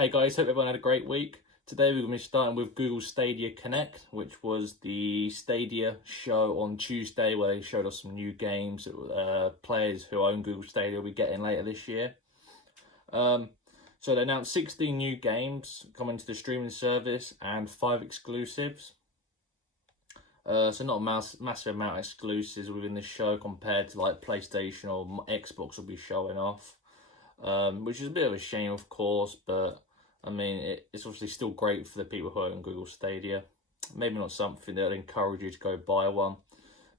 Hey guys, hope everyone had a great week. Today we're going to be starting with Google Stadia Connect, which was the Stadia show on Tuesday where they showed us some new games that players who own Google Stadia will be getting later this year. So they announced 16 new games coming to the streaming service and 5 exclusives. So not a massive amount of exclusives within this show compared to like PlayStation or Xbox will be showing off, which is a bit of a shame, of course, but I mean, it's obviously still great for the people who own Google Stadia. Maybe not something that would encourage you to go buy one,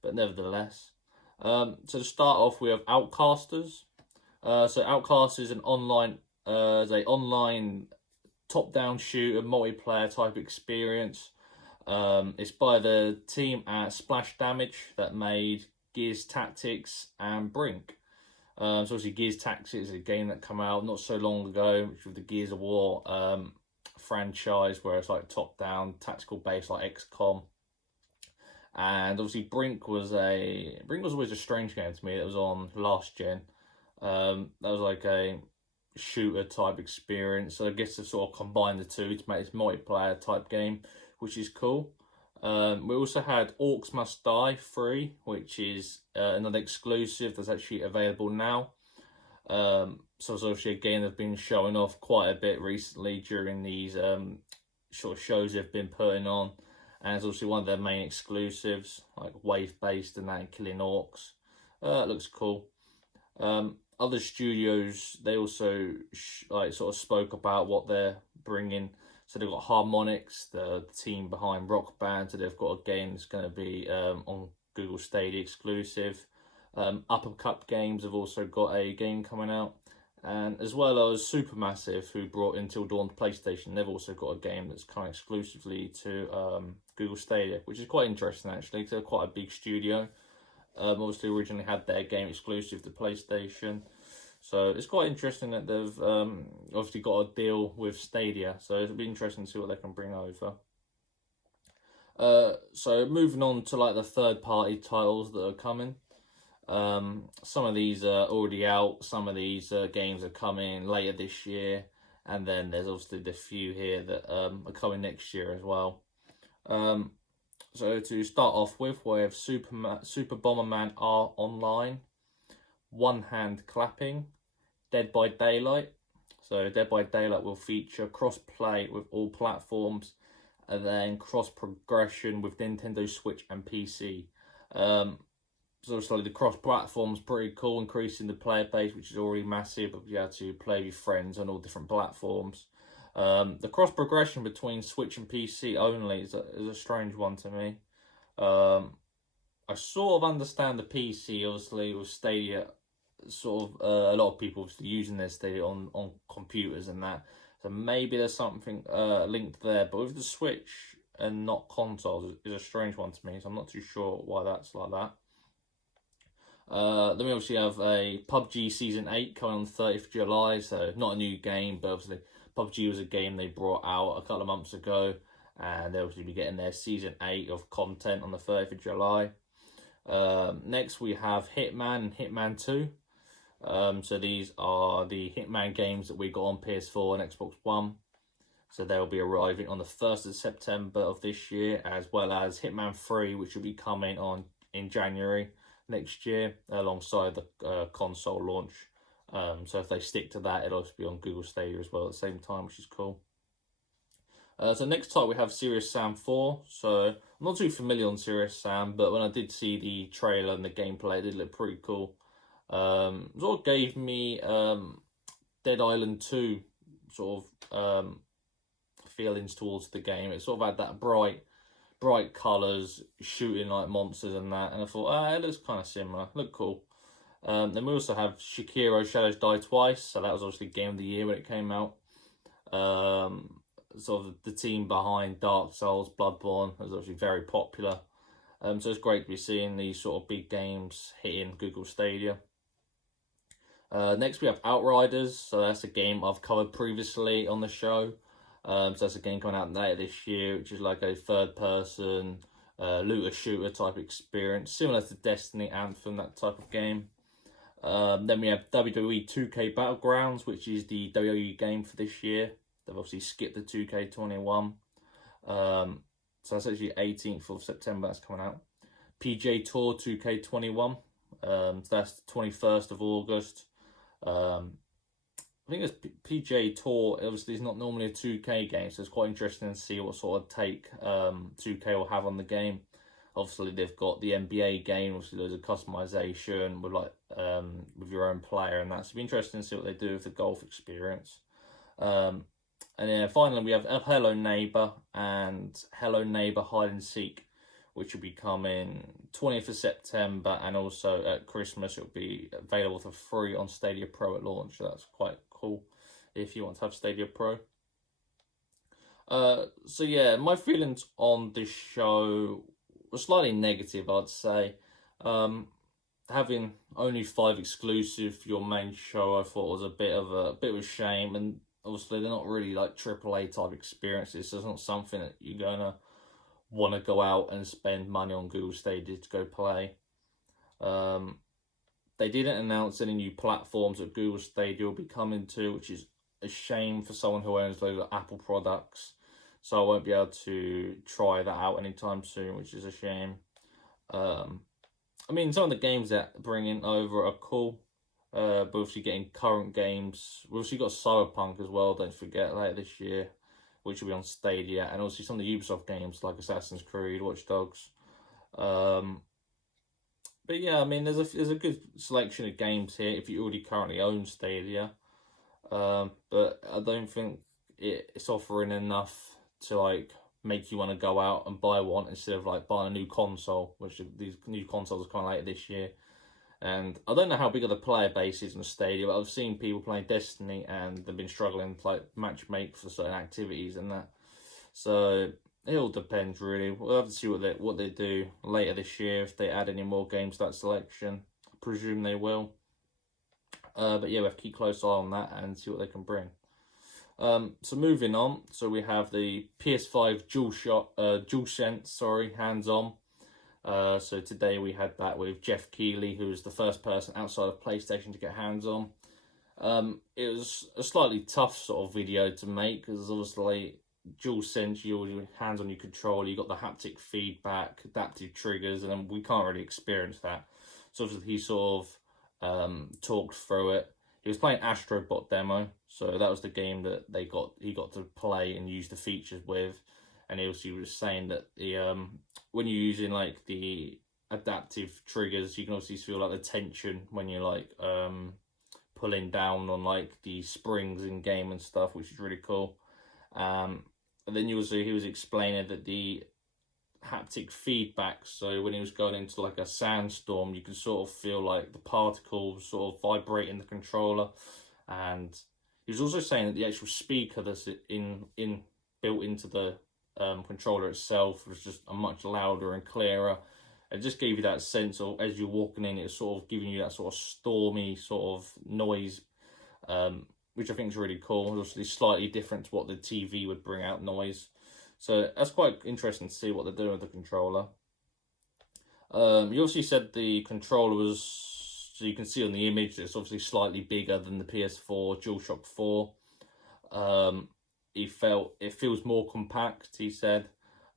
but nevertheless. So to start off, we have Outcasters. So Outcasters is an online top-down shooter, multiplayer type experience. It's by the team at Splash Damage that made Gears Tactics and Brink. So obviously Gears Tactics is a game that came out not so long ago, which was the Gears of War franchise, where it's like top-down, tactical based like XCOM. And obviously Brink was always a strange game to me. It was on last gen. That was like a shooter type experience. So I guess to sort of combine the two to make this multiplayer type game, which is cool. We also had Orcs Must Die 3, which is another exclusive that's actually available now. So it's obviously a game that's been showing off quite a bit recently during these sort of shows they've been putting on. And it's obviously one of their main exclusives, like wave-based and that, and killing orcs. It looks cool. Other studios, they also sort of spoke about what they're bringing. So they've got Harmonix, the team behind Rock Band. So they've got a game that's going to be on Google Stadia exclusive. Uppercut Games have also got a game coming out. And as well as Supermassive, who brought Until Dawn to PlayStation, they've also got a game that's coming exclusively to Google Stadia, which is quite interesting actually, because they're quite a big studio. Obviously originally had their game exclusive to PlayStation. So it's quite interesting that they've obviously got a deal with Stadia. So it'll be interesting to see what they can bring over. So moving on to like the third-party titles that are coming. Some of these are already out. Some of these games are coming later this year. And then there's obviously the few here that are coming next year as well. So to start off with, we have Super Bomberman R Online, One Hand Clapping, Dead by Daylight. So Dead by Daylight will feature cross-play with all platforms, and then cross-progression with Nintendo Switch and PC. So obviously the cross-platform's pretty cool, increasing the player base, which is already massive, but you have to play with friends on all different platforms. The cross-progression between Switch and PC only is a strange one to me. I sort of understand the PC, obviously, with Stadia. Sort of a lot of people using their Stadia on computers and that. So maybe there's something linked there. But with the Switch and not consoles is a strange one to me. So I'm not too sure why that's like that. Then we obviously have a PUBG Season 8 coming on the 30th of July. So not a new game, but obviously PUBG was a game they brought out a couple of months ago, and they'll obviously be getting their Season 8 of content on the 30th of July. Next we have Hitman and Hitman 2. So these are the Hitman games that we got on PS4 and Xbox One. So they'll be arriving on the 1st of September of this year, as well as Hitman 3, which will be coming on in January next year, alongside the console launch. So if they stick to that, it'll also be on Google Stadia as well at the same time, which is cool. So next up we have Serious Sam 4. So I'm not too familiar on Serious Sam, but when I did see the trailer and the gameplay, it did look pretty cool. It sort of gave me Dead Island 2 sort of feelings towards the game. It sort of had that bright colours, shooting like monsters and that, and I thought, it looks kind of similar, look cool. Then we also have Sekiro Shadows Die Twice, so that was obviously Game of the Year when it came out. Sort of the team behind Dark Souls, Bloodborne was obviously very popular. So it's great to be seeing these sort of big games hitting Google Stadia. Next we have Outriders, so that's a game I've covered previously on the show. So that's a game coming out later this year, which is like a third-person looter shooter type experience, similar to Destiny, Anthem, that type of game. Then we have WWE 2K Battlegrounds, which is the WWE game for this year. they've obviously skipped the 2K21. So that's actually 18th of September that's coming out. PGA Tour 2K21. So that's the 21st of August. I think it's PGA Tour. Obviously, it's not normally a 2K game, so it's quite interesting to see what sort of take 2K will have on the game. Obviously, they've got the NBA game. Obviously, there's a customization with with your own player, and that's be interesting to see what they do with the golf experience. And then finally, we have Hello Neighbor and Hello Neighbor Hide and Seek, which will be coming 20th of September, and also at Christmas it'll be available for free on Stadia Pro at launch. So that's quite cool if you want to have Stadia Pro. So yeah, my feelings on this show were slightly negative, I'd say. Having only 5 exclusive for your main show, I thought was a bit of a shame, and obviously they're not really like AAA type experiences, so it's not something that you're gonna want to go out and spend money on Google Stadia to go play. They didn't announce any new platforms that Google Stadia will be coming to, which is a shame for someone who owns loads of Apple products. So I won't be able to try that out anytime soon, which is a shame. I mean, some of the games that bringing over are cool. But obviously getting current games. We've obviously got Cyberpunk as well, don't forget, later this year, which will be on Stadia, and also some of the Ubisoft games like Assassin's Creed, Watch Dogs. But yeah, I mean, there's a good selection of games here if you already currently own Stadia. But I don't think it's offering enough to like make you want to go out and buy one instead of like buying a new console, which these new consoles are kind of later this year. And I don't know how big of the player base is on Stadia, but I've seen people playing Destiny and they've been struggling to like match make for certain activities and that. So it all depends really. We'll have to see what they do later this year, if they add any more games to that selection. I presume they will. But yeah, we have to keep a close eye on that and see what they can bring. So moving on, so we have the PS5 DualSense, hands-on. So today we had that with Jeff Keighley, who was the first person outside of PlayStation to get hands-on. It was a slightly tough sort of video to make, because obviously DualSense, your hands on your controller, you got the haptic feedback, adaptive triggers, and then we can't really experience that. So obviously he sort of talked through it. He was playing Astrobot demo, so that was the game that he got to play and use the features with. And he also was saying that when you're using like the adaptive triggers, you can obviously feel like the tension when you're like pulling down on like the springs in game and stuff, which is really cool. And then he was explaining that the haptic feedback, so when he was going into like a sandstorm, you could sort of feel like the particles sort of vibrating the controller. And he was also saying that the actual speaker that's built into the controller itself was just a much louder and clearer. It just gave you that sense of, as you're walking in, it's sort of giving you that sort of stormy sort of noise, which I think is really cool. Obviously slightly different to what the TV would bring out noise. So that's quite interesting to see what they're doing with the controller. You also said the controller was, so you can see on the image, it's obviously slightly bigger than the PS4 DualShock 4. It feels more compact, he said,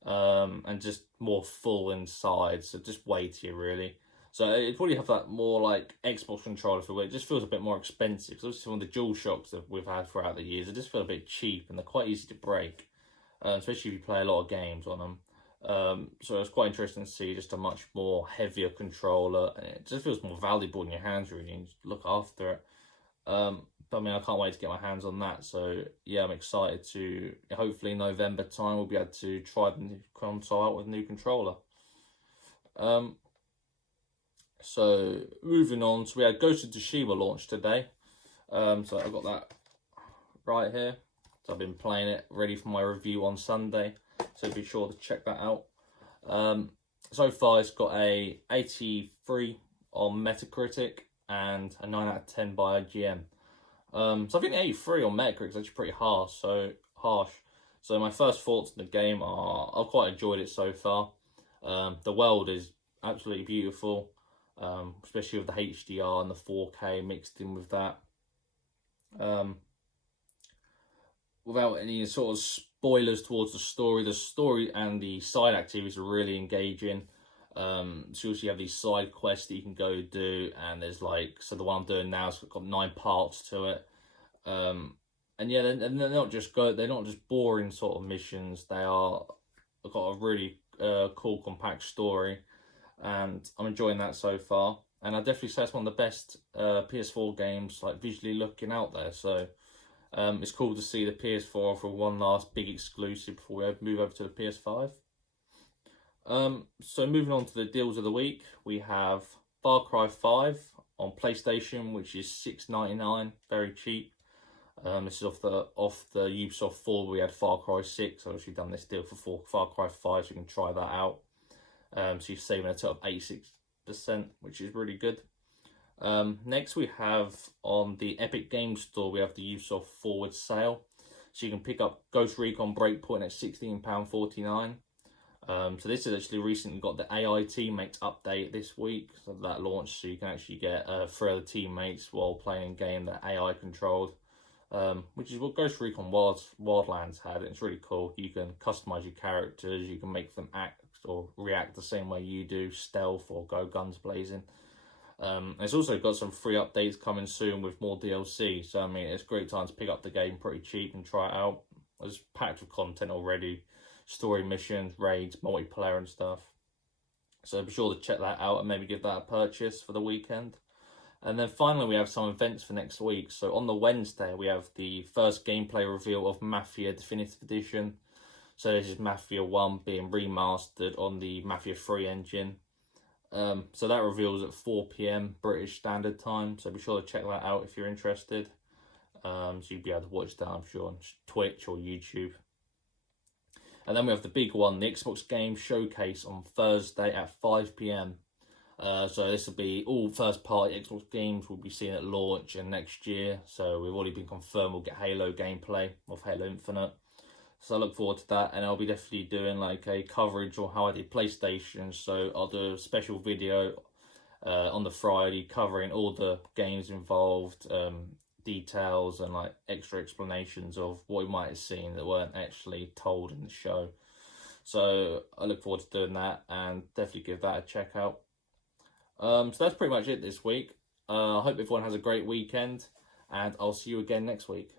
and just more full inside, so just weightier really. So it probably have that more like Xbox controller feel, where it just feels a bit more expensive. Because obviously one of the DualShocks that we've had throughout the years, they just feel a bit cheap and they're quite easy to break, especially if you play a lot of games on them. So it's quite interesting to see just a much more heavier controller, and it just feels more valuable in your hands really, and just look after it. But I mean, I can't wait to get my hands on that. So yeah, I'm excited to, hopefully November time, we'll be able to try the new console out with a new controller. So moving on, so we had Ghost of Tsushima launch today. So I've got that right here. So I've been playing it, ready for my review on Sunday. So be sure to check that out. So far it's got a 83 on Metacritic and a 9 out of 10 by IGN. So I think 83 on Metacritic is actually pretty harsh. So my first thoughts on the game are, I've quite enjoyed it so far. The world is absolutely beautiful, especially with the HDR and the 4K mixed in with that. without any sort of spoilers towards the story and the side activities are really engaging. So you have these side quests that you can go do, and there's like, so the one I'm doing now has got 9 parts to it. And yeah, they're not just they're not just boring sort of missions. They've got a really cool compact story, and I'm enjoying that so far. And I definitely say it's one of the best PS4 games, like visually looking out there. So it's cool to see the PS4 offer one last big exclusive before we move over to the PS5. So moving on to the deals of the week, we have Far Cry 5 on PlayStation, which is $6.99, very cheap. This is off the Ubisoft 4. We had Far Cry 6. I've actually done this deal for Far Cry 5, so you can try that out. So you're saving a total of 86%, which is really good. Next we have on the Epic Games Store, we have the Ubisoft Forward Sale. So you can pick up Ghost Recon Breakpoint at £16.49. So this has actually recently got the AI teammates update this week. So that launched, so you can actually get 3 other teammates while playing a game that AI controlled. Which is what Ghost Recon Wildlands had. It's really cool. You can customize your characters, you can make them act or react the same way you do, stealth or go guns blazing. It's also got some free updates coming soon with more DLC, so I mean it's a great time to pick up the game pretty cheap and try it out. It's packed with content already, story missions, raids, multiplayer and stuff. So be sure to check that out and maybe give that a purchase for the weekend. And then finally we have some events for next week. So on the Wednesday we have the first gameplay reveal of Mafia Definitive Edition. So this is Mafia 1 being remastered on the Mafia 3 engine. So that reveals at 4 PM British Standard Time. So be sure to check that out if you're interested. So you'll be able to watch that, I'm sure, on Twitch or YouTube. And then we have the big one, the Xbox Game Showcase on Thursday at 5 PM. So this will be all first-party Xbox games we'll be seeing at launch and next year. So we've already been confirmed we'll get Halo gameplay of Halo Infinite. So I look forward to that, and I'll be definitely doing like a coverage on how I did PlayStation. So I'll do a special video on the Friday covering all the games involved, details and like extra explanations of what we might have seen that weren't actually told in the show. So I look forward to doing that and definitely give that a check out. So that's pretty much it this week. I hope everyone has a great weekend, and I'll see you again next week.